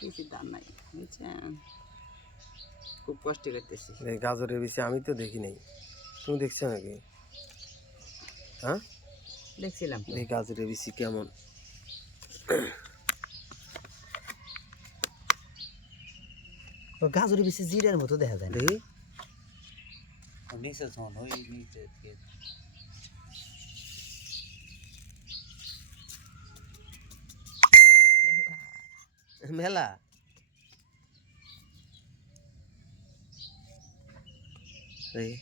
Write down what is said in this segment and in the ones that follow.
কিছু দাম নাই বুঝছেন খুব কষ্ট করতেছি। এই গাজরের বেশি আমি তো দেখি নাই। তুমি দেখছ নাকি? হ্যাঁ? দেখছিলাম এই গাজরের বেশি কেমন? গাজরে বেশি জিরের মতো দেখা যায় না। দেখি। নিচে ওই নিচে মেলা। এই।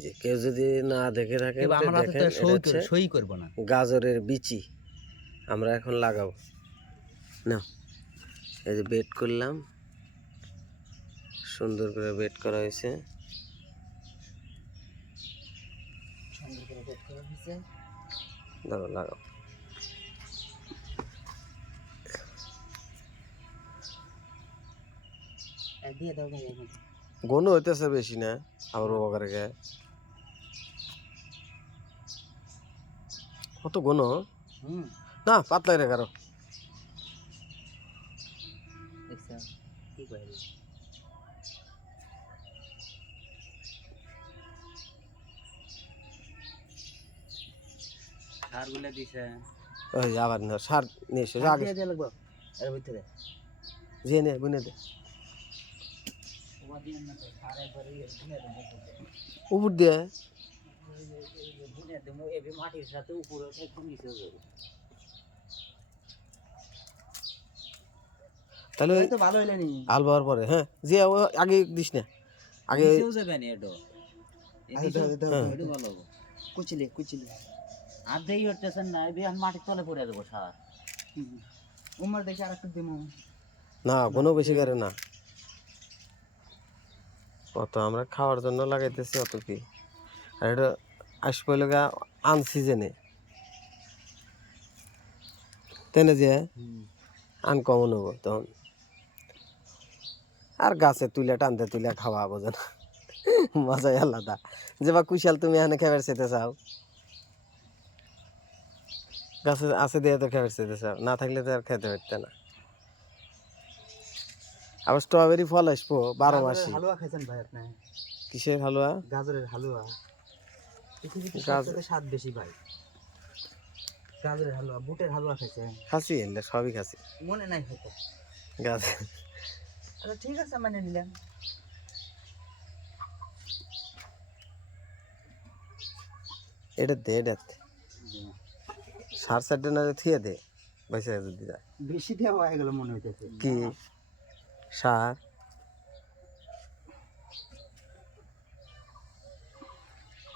যে কেউ যদি না দেখে থাকে সই না। গাজরের বিচি। আমরা এখন লাগাবো। না এই যে বেড করলাম। সুন্দর করে বেড করা হয়েছে। ধরো লাগাও। দিয়ে দাও হইতেছে বেশি না আবার ওখানে গায়ে কত গন হুম। না পাতলাই রে কারও কি সারগুলা দিছে। ওই আবার না সার নিয়ে এসো আগে দিয়ে লাগবো? এর ভিতরে। যে নে বুনে দে। উপর দিয়ে? মাটির সাথে উপরে তাহলে তো ভালো হইলে নি আল পরে হ্যাঁ? যে আগে দিস না। আগে যাবে না কুচিলে কুচিলে। আর না তলে পড়ে উমার আর একটু দিমু। না, কোনো বেশি করে না। আমরা খাওয়ার জন্য লাগাইতেছি অত কি। আর এটা তেনে যে আনকমন হব তখন। আর গাছে তুলে টানতে তুলে খাওয়া বোঝে না মজাই আলাদা। যে বা কুশাল তুমি এখানে খেবার চেতে চাও। গাছে আছে দিয়ে তো চেতে চাও না থাকলে তো আর খেতে পারতে না। আবার স্ট্রবেরি ফল আসব বারো মাসি। হালুয়া খাইছেন ভাই আপনি? কিসের হালুয়া? গাজরের হালুয়া। স্বাদ বেশি ভাই। গাজরের হালুয়া বুটের হালুয়া খাইছেন? খাসি এলে সবই খাসি। মনে নাই গাছ আচ্ছা ঠিক আছে মানে নিলাম এটা দে এটা। সার না থিয়ে দে পয়সা যদি যায় বেশি দেওয়া হয়ে গেল মনে হইতেছে। কি? সার।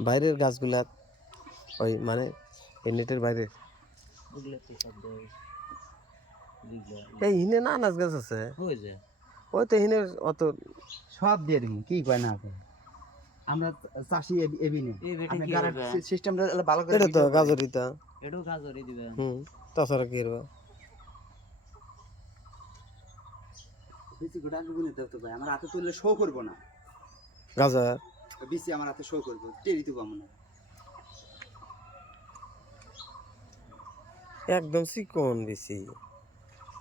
বাইরের গাছগুলা ওই মানে এই নেটের বাইরে। এই হিনে না নাচ গাছ আছে? ওই তো হিনে অত সব দিয়ে দিব কি কয় না আছে আমরা চাষি এবি- এবি নে এই বেটা আপনি কি গাড়ার হবে? সিস্টেমটা ভালো করে এটা তো গাজরিতা এটাও গাজরই দিবেন হুম তাছাড়া কি হবে বেশি গোটা আগে দেবো তো ভাই আমার হাতে তুললে শো করব না। গাজর? বেশি আমার হাতে শো করব টেরি দেবো পাবো না একদম চিকন বেশি